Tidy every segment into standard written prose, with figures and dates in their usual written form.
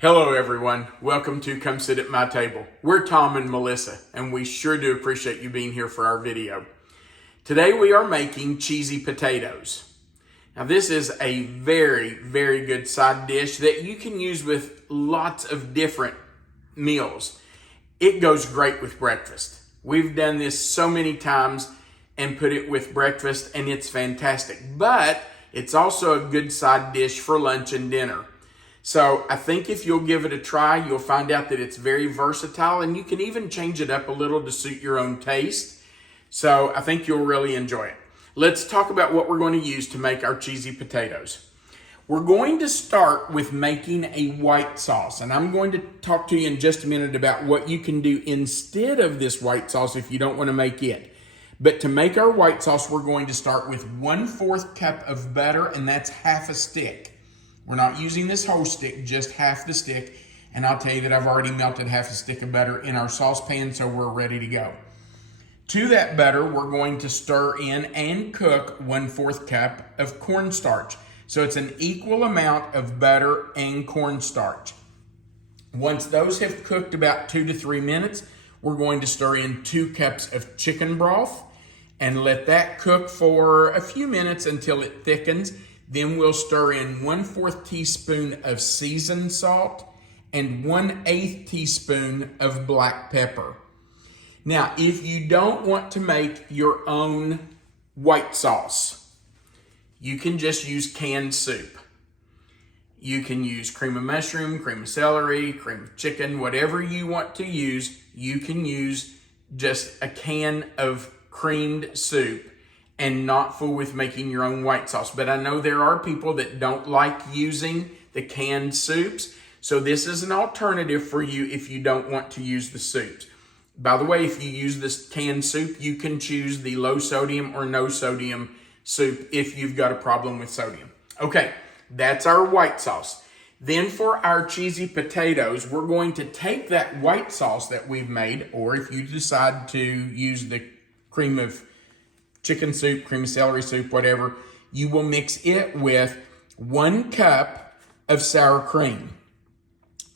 Hello everyone, welcome to Come Sit at My Table. We're Tom and Melissa, and we sure do appreciate you being here for our video. Today we are making cheesy potatoes. Now this is a very good side dish that you can use with lots of different meals. It goes great with breakfast. We've done this so many times and put it with breakfast, and it's fantastic. But it's also a good side dish for lunch and dinner. So I think if you'll give it a try, you'll find out that it's very versatile, and you can even change it up a little to suit your own taste. So I think you'll really enjoy it. Let's talk about what we're going to use to make our cheesy potatoes. We're going to start with making a white sauce, and I'm going to talk to you in just a minute about what you can do instead of this white sauce if you don't want to make it. But to make our white sauce, we're going to start with 1/4 cup of butter, and that's half a stick. We're not using this whole stick, just half the stick. And I'll tell you that I've already melted half a stick of butter in our saucepan, so we're ready to go. To that butter, we're going to stir in and cook 1/4 cup of cornstarch. So it's an equal amount of butter and cornstarch. Once those have cooked about 2 to 3 minutes, we're going to stir in 2 cups of chicken broth and let that cook for a few minutes until it thickens. Then we'll stir in 1/4 teaspoon of seasoned salt and 1/8 teaspoon of black pepper. Now, if you don't want to make your own white sauce, you can just use canned soup. You can use cream of mushroom, cream of celery, cream of chicken, whatever you want to use. You can use just a can of creamed soup and not fool with making your own white sauce. But I know there are people that don't like using the canned soups, so this is an alternative for you if you don't want to use the soups. By the way, if you use this canned soup, you can choose the low sodium or no sodium soup if you've got a problem with sodium. Okay, that's our white sauce. Then for our cheesy potatoes, we're going to take that white sauce that we've made, or if you decide to use the cream of chicken soup, cream of celery soup, whatever, you will mix it with 1 cup of sour cream.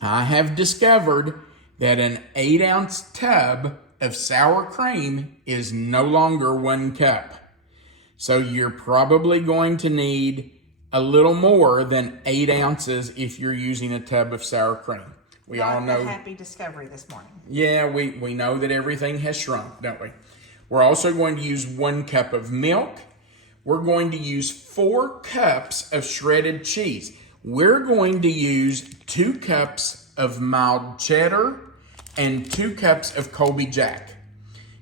I have discovered that an 8-ounce tub of sour cream is no longer 1 cup. So you're probably going to need a little more than 8 ounces if you're using a tub of sour cream. We all know. A happy discovery this morning. Yeah, we know that everything has shrunk, don't we? We're also going to use 1 cup of milk. We're going to use 4 cups of shredded cheese. We're going to use 2 cups of mild cheddar and 2 cups of Colby Jack.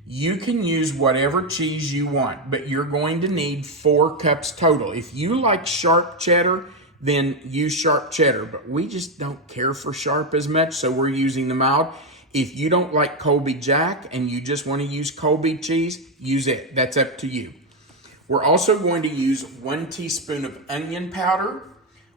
You can use whatever cheese you want, but you're going to need 4 cups total. If you like sharp cheddar, then use sharp cheddar, but we just don't care for sharp as much, so we're using the mild. If you don't like Colby Jack and you just want to use Colby cheese, use it. That's up to you. We're also going to use 1 teaspoon of onion powder.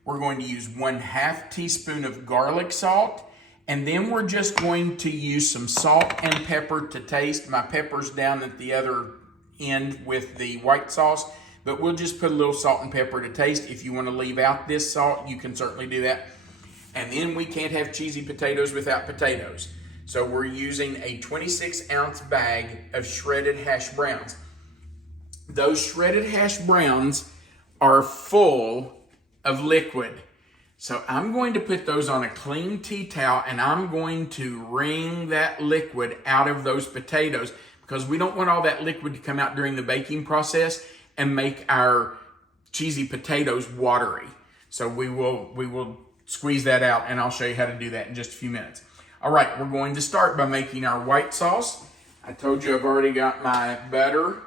We're going to use 1/2 teaspoon of garlic salt. And then we're just going to use some salt and pepper to taste. My pepper's down at the other end with the white sauce, but we'll just put a little salt and pepper to taste. If you want to leave out this salt, you can certainly do that. And then we can't have cheesy potatoes without potatoes. So we're using a 26-ounce bag of shredded hash browns. Those shredded hash browns are full of liquid. So I'm going to put those on a clean tea towel, and I'm going to wring that liquid out of those potatoes because we don't want all that liquid to come out during the baking process and make our cheesy potatoes watery. So we will squeeze that out, and I'll show you how to do that in just a few minutes. All right, we're going to start by making our white sauce. I told you I've already got my butter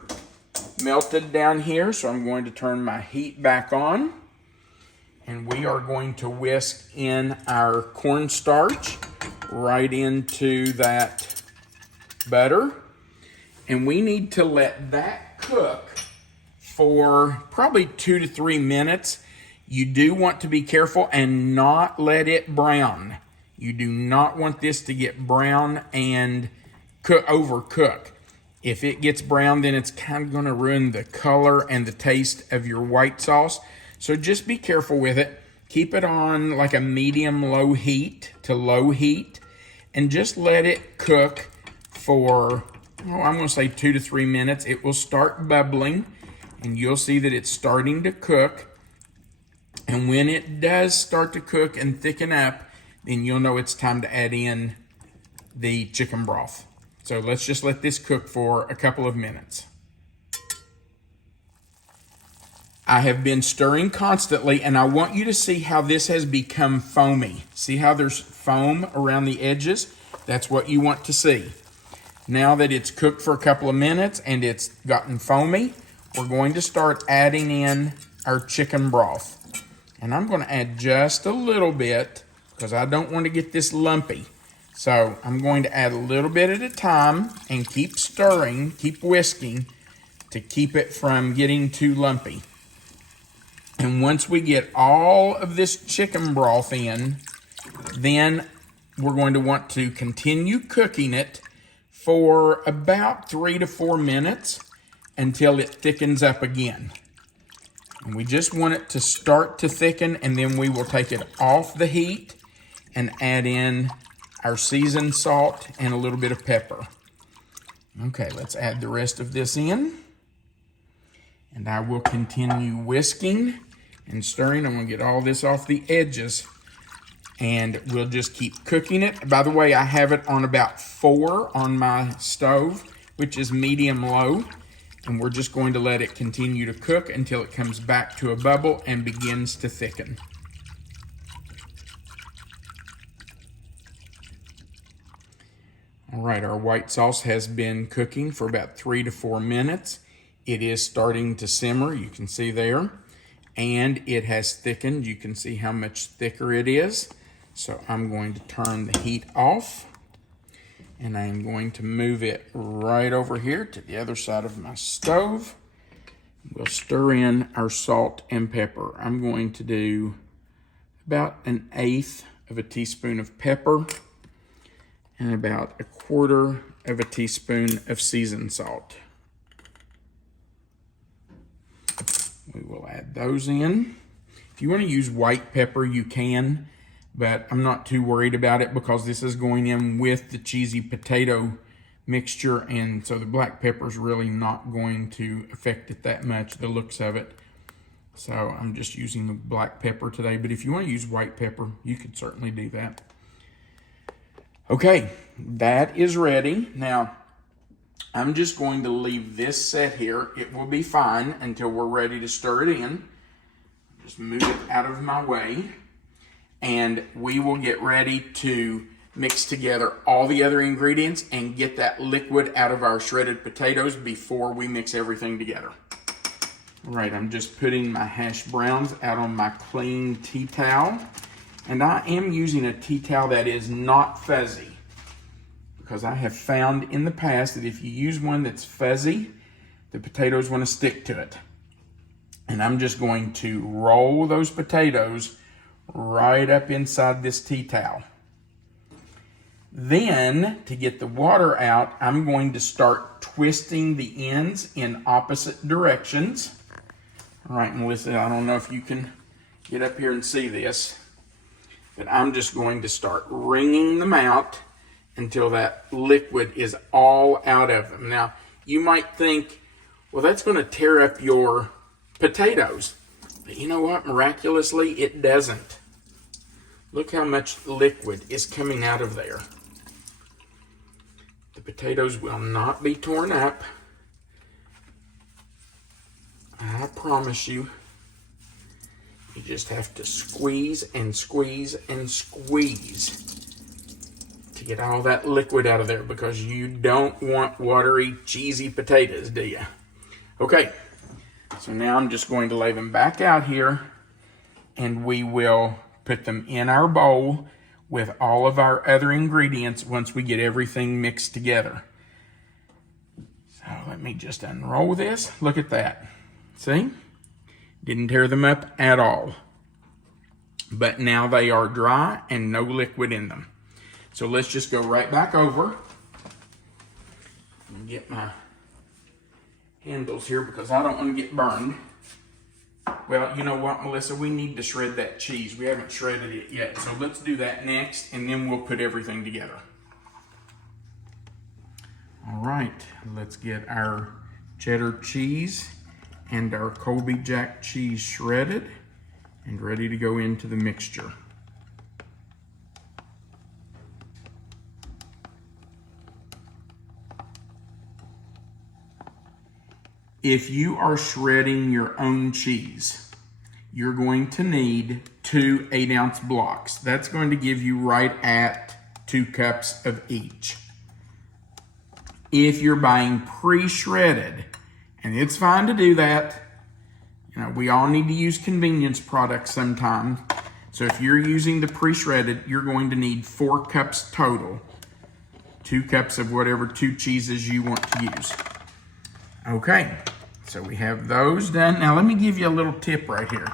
melted down here, so I'm going to turn my heat back on. And we are going to whisk in our cornstarch right into that butter. And we need to let that cook for probably 2 to 3 minutes. You do want to be careful and not let it brown. You do not want this to get brown and overcook. If it gets brown, then it's kind of going to ruin the color and the taste of your white sauce. So just be careful with it. Keep it on like a medium-low heat to low heat, and just let it cook for, I'm going to say 2 to 3 minutes. It will start bubbling, and you'll see that it's starting to cook. And when it does start to cook and thicken up, then you'll know it's time to add in the chicken broth. So let's just let this cook for a couple of minutes. I have been stirring constantly, and I want you to see how this has become foamy. See how there's foam around the edges? That's what you want to see. Now that it's cooked for a couple of minutes and it's gotten foamy, we're going to start adding in our chicken broth. And I'm going to add just a little bit because I don't want to get this lumpy. So I'm going to add a little bit at a time and keep stirring, keep whisking to keep it from getting too lumpy. And once we get all of this chicken broth in, then we're going to want to continue cooking it for about 3 to 4 minutes until it thickens up again. And we just want it to start to thicken, and then we will take it off the heat and add in our seasoned salt and a little bit of pepper. Okay, let's add the rest of this in. And I will continue whisking and stirring. I'm going to get all this off the edges, and we'll just keep cooking it. By the way, I have it on about 4 on my stove, which is medium-low, and we're just going to let it continue to cook until it comes back to a bubble and begins to thicken. All right, our white sauce has been cooking for about 3 to 4 minutes. It is starting to simmer, you can see there. And it has thickened. You can see how much thicker it is. So I'm going to turn the heat off, and I'm going to move it right over here to the other side of my stove. We'll stir in our salt and pepper. I'm going to do about 1/8 of a teaspoon of pepper and about 1/4 of a teaspoon of seasoned salt. We will add those in. If you want to use white pepper, you can, but I'm not too worried about it because this is going in with the cheesy potato mixture, and so the black pepper is really not going to affect it that much, the looks of it. So I'm just using the black pepper today, but if you want to use white pepper, you could certainly do that. Okay, that is ready. Now, I'm just going to leave this set here. It will be fine until we're ready to stir it in. Just move it out of my way. And we will get ready to mix together all the other ingredients and get that liquid out of our shredded potatoes before we mix everything together. All right, I'm just putting my hash browns out on my clean tea towel. And I am using a tea towel that is not fuzzy, because I have found in the past that if you use one that's fuzzy, the potatoes want to stick to it. And I'm just going to roll those potatoes right up inside this tea towel. Then, to get the water out, I'm going to start twisting the ends in opposite directions. All right, Melissa, I don't know if you can get up here and see this, but I'm just going to start wringing them out until that liquid is all out of them. Now, you might think, well, that's going to tear up your potatoes. But you know what? Miraculously, it doesn't. Look how much liquid is coming out of there. The potatoes will not be torn up. I promise you. You just have to squeeze and squeeze and squeeze to get all that liquid out of there, because you don't want watery, cheesy potatoes, do you? Okay, so now I'm just going to lay them back out here, and we will put them in our bowl with all of our other ingredients once we get everything mixed together. So let me just unroll this. Look at that. See? Didn't tear them up at all. But now they are dry and no liquid in them. So let's just go right back over and get my handles here, because I don't want to get burned. Well, you know what, Melissa? We need to shred that cheese. We haven't shredded it yet. So let's do that next, and then we'll put everything together. All right, let's get our cheddar cheese and our Colby Jack cheese shredded and ready to go into the mixture. If you are shredding your own cheese, you're going to need 2 8-ounce blocks. That's going to give you right at 2 cups of each. If you're buying pre-shredded, and it's fine to do that, you know, we all need to use convenience products sometime. So if you're using the pre-shredded, you're going to need 4 cups total. 2 cups of whatever 2 cheeses you want to use. Okay, so we have those done. Now let me give you a little tip right here.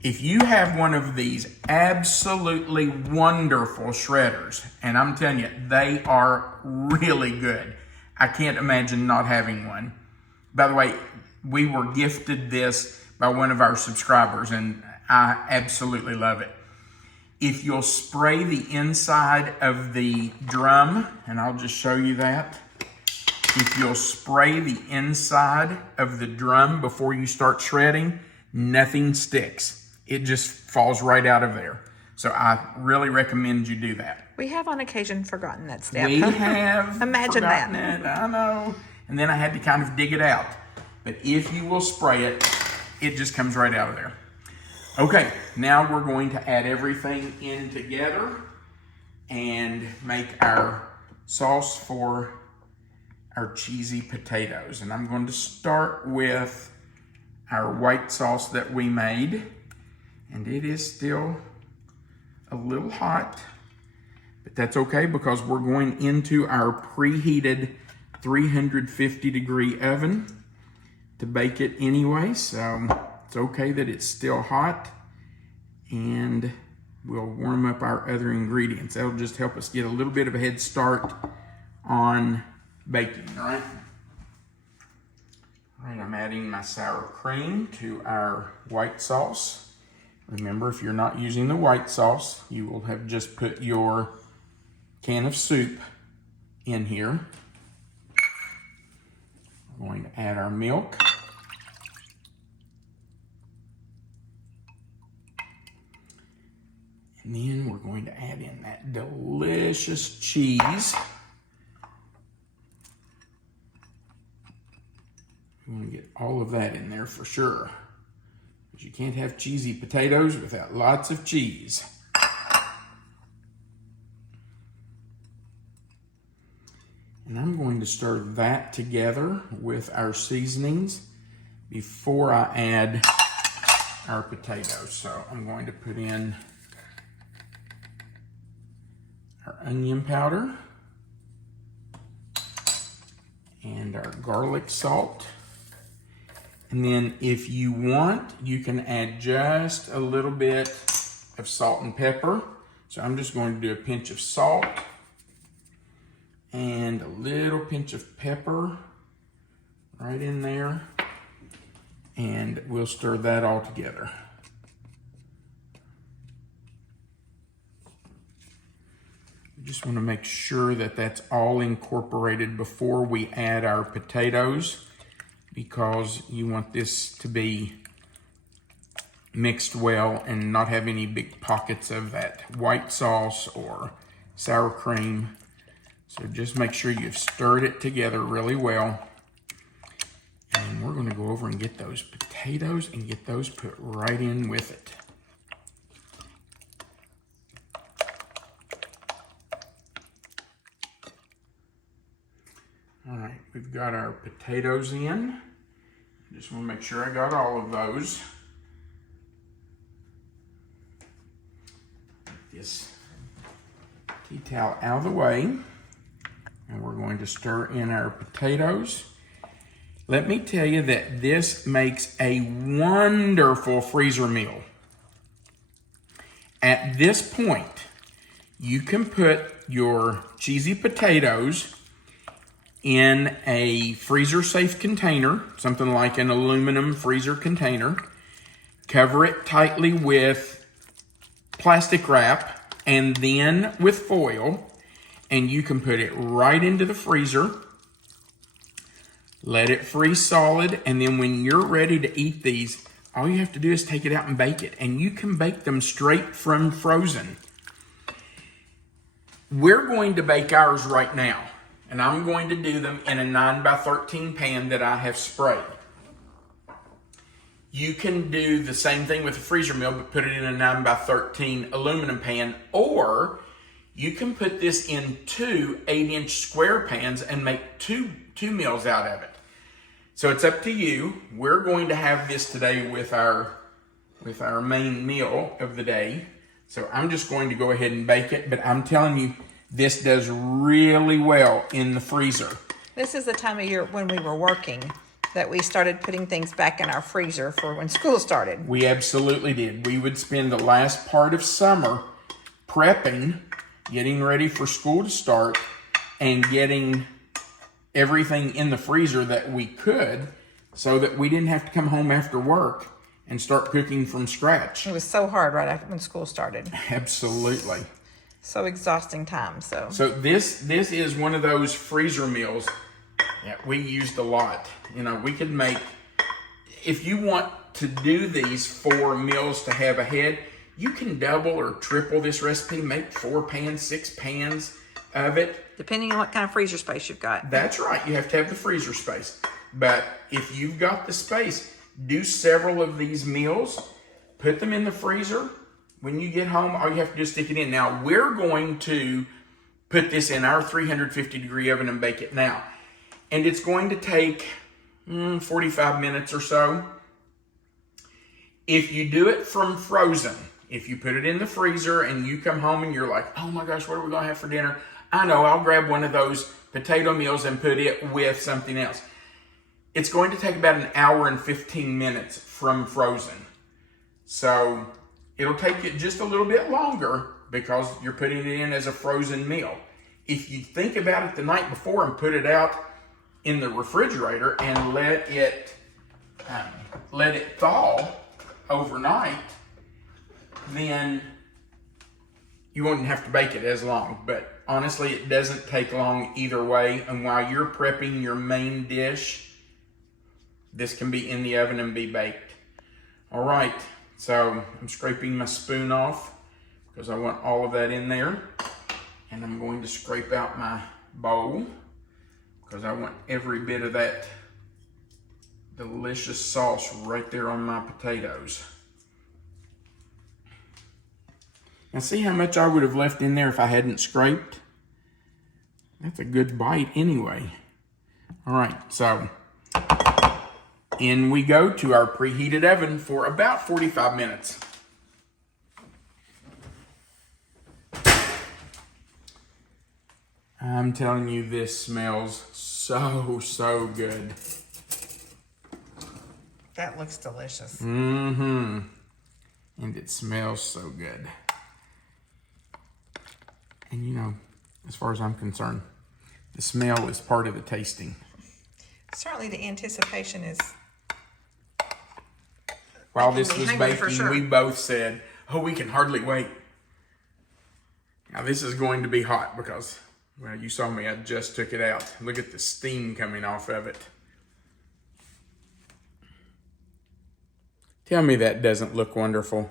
If you have one of these absolutely wonderful shredders, and I'm telling you, they are really good. I can't imagine not having one. By the way, we were gifted this by one of our subscribers, and I absolutely love it. If you'll spray the inside of the drum, and I'll just show you that. If you'll spray the inside of the drum before you start shredding, nothing sticks. It just falls right out of there. So I really recommend you do that. We have on occasion forgotten that step. We have Imagine that. It, I know. And then I had to kind of dig it out. But if you will spray it, it just comes right out of there. Okay, now we're going to add everything in together and make our sauce for our cheesy potatoes. And I'm going to start with our white sauce that we made. And it is still a little hot, but that's okay because we're going into our preheated 350-degree oven to bake it anyway. So it's okay that it's still hot, and we'll warm up our other ingredients. That'll just help us get a little bit of a head start on baking, all right? All right, I'm adding my sour cream to our white sauce. Remember, if you're not using the white sauce, you will have just put your can of soup in here. We're going to add our milk. And then we're going to add in that delicious cheese. We want to get all of that in there for sure. Because you can't have cheesy potatoes without lots of cheese. And I'm going to stir that together with our seasonings before I add our potatoes. So I'm going to put in our onion powder and our garlic salt. And then if you want, you can add just a little bit of salt and pepper. So I'm just going to do a pinch of salt and a little pinch of pepper right in there. And we'll stir that all together. We just want to make sure that that's all incorporated before we add our potatoes, because you want this to be mixed well and not have any big pockets of that white sauce or sour cream. So just make sure you've stirred it together really well. And we're going to go over and get those potatoes and get those put right in with it. All right, we've got our potatoes in. Just want to make sure I got all of those. Get this tea towel out of the way. And we're going to stir in our potatoes. Let me tell you that this makes a wonderful freezer meal. At this point, you can put your cheesy potatoes in a freezer safe container, something like an aluminum freezer container. Cover it tightly with plastic wrap and then with foil. And you can put it right into the freezer. Let it freeze solid. And then when you're ready to eat these, all you have to do is take it out and bake it. And you can bake them straight from frozen. We're going to bake ours right now. And I'm going to do them in a 9x13 pan that I have sprayed. You can do the same thing with a freezer meal, but put it in a 9x13 aluminum pan, or you can put this in two 8-inch square pans and make two meals out of it. So it's up to you. We're going to have this today with our main meal of the day. So I'm just going to go ahead and bake it, but I'm telling you, this does really well in the freezer. This is the time of year when we were working that we started putting things back in our freezer for when school started. We absolutely did. We would spend the last part of summer prepping, getting ready for school to start, and getting everything in the freezer that we could so that we didn't have to come home after work and start cooking from scratch. It was so hard right after when school started. Absolutely. So exhausting time. So this is one of those freezer meals that we used a lot. You know, we could make, if you want to do these 4 meals to have ahead, you can double or triple this recipe, make 4 pans, 6 pans of it. Depending on what kind of freezer space you've got. That's right, you have to have the freezer space. But if you've got the space, do several of these meals, put them in the freezer. When you get home, all you have to do is stick it in. Now, we're going to put this in our 350-degree oven and bake it now. And it's going to take 45 minutes or so. If you do it from frozen, if you put it in the freezer and you come home and you're like, oh my gosh, what are we going to have for dinner? I know, I'll grab one of those potato meals and put it with something else. It's going to take about an hour and 15 minutes from frozen. So it'll take you just a little bit longer because you're putting it in as a frozen meal. If you think about it the night before and put it out in the refrigerator and let it thaw overnight, then you won't have to bake it as long. But honestly, it doesn't take long either way. And while you're prepping your main dish, this can be in the oven and be baked. All right, so I'm scraping my spoon off because I want all of that in there. And I'm going to scrape out my bowl because I want every bit of that delicious sauce right there on my potatoes. Now see how much I would have left in there if I hadn't scraped? That's a good bite anyway. All right, so in we go to our preheated oven for about 45 minutes. I'm telling you, this smells so good. that looks delicious. Mm-hmm. And it smells so good. And you know, as far as I'm concerned, the smell is part of the tasting. Certainly the anticipation is... While this was baking, sure. we both said, oh, we can hardly wait. Now this is going to be hot because, well, you saw me, I just took it out. Look at the steam coming off of it. Tell me that doesn't look wonderful.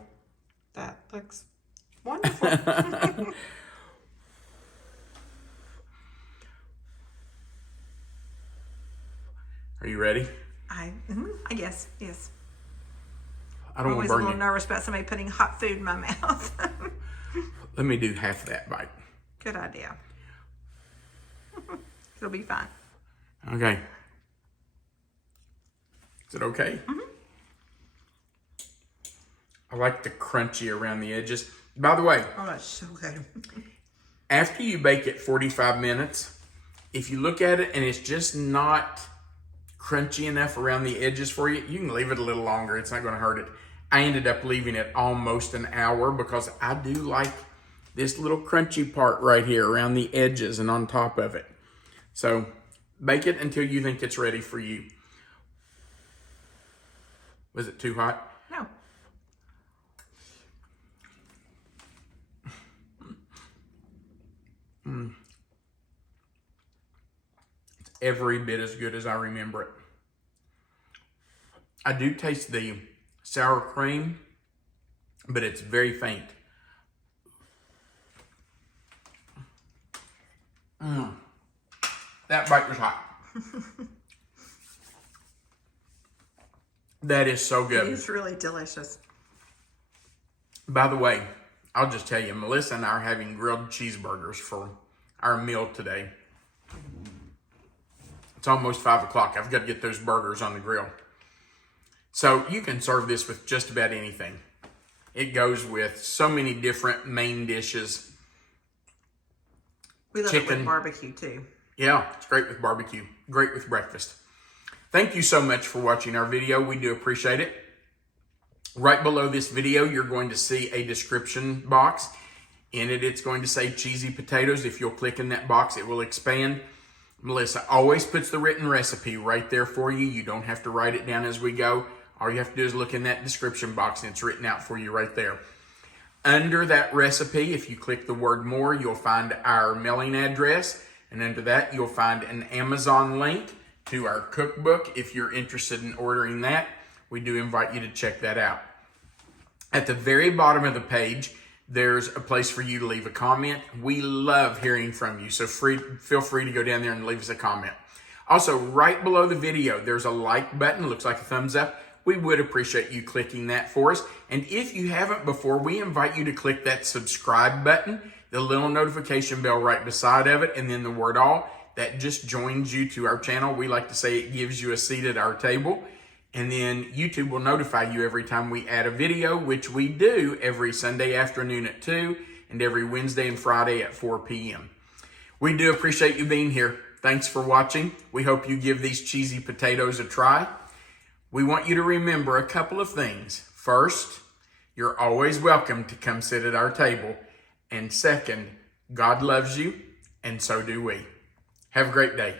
That looks wonderful. Are you ready? I guess, yes. I don't I'm want always to a burn little you. nervous about somebody putting hot food in my mouth. Let me do half that bite. Good idea. It'll be fine. Okay. Is it okay? Mm-hmm. I like the crunchy around the edges. By the way, Oh, that's so good. after you bake it 45 minutes, if you look at it and it's just not crunchy enough around the edges for you, you can leave it a little longer. It's not going to hurt it. I ended up leaving it almost an hour because I do like this little crunchy part right here around the edges and on top of it. So bake it until you think it's ready for you. Was it too hot? No. every bit as good as I remember it. I do taste the sour cream, but it's very faint. That bite was hot. That is so good. It's really delicious. By the way, I'll just tell you, Melissa and I are having grilled cheeseburgers for our meal today. It's almost 5 o'clock. I've got to get those burgers on the grill. So you can serve this with just about anything. It goes with so many different main dishes. We love it with barbecue too. Yeah, it's great with barbecue. Great with breakfast. Thank you so much for watching our video. We do appreciate it. Right below this video, you're going to see a description box. In it, it's going to say cheesy potatoes. If you'll click in that box, it will expand. Melissa always puts the written recipe right there for you. You don't have to write it down as we go. All you have to do is look in that description box and it's written out for you right there. Under that recipe, if you click the word more, you'll find our mailing address. And under that, you'll find an Amazon link to our cookbook. If you're interested in ordering that, we do invite you to check that out. At the very bottom of the page, there's a place for you to leave a comment. We love hearing from you, so feel free to go down there and leave us a comment. Also, right below the video, there's a like button, looks like a thumbs up. We would appreciate you clicking that for us. And if you haven't before, we invite you to click that subscribe button, the little notification bell right beside of it, and then the word all. That just joins you to our channel. We like to say it gives you a seat at our table. And then YouTube will notify you every time we add a video, which we do every Sunday afternoon at 2 and every Wednesday and Friday at 4 p.m. We do appreciate you being here. Thanks for watching. We hope you give these cheesy potatoes a try. We want you to remember a couple of things. First, you're always welcome to come sit at our table. And second, God loves you, and so do we. Have a great day.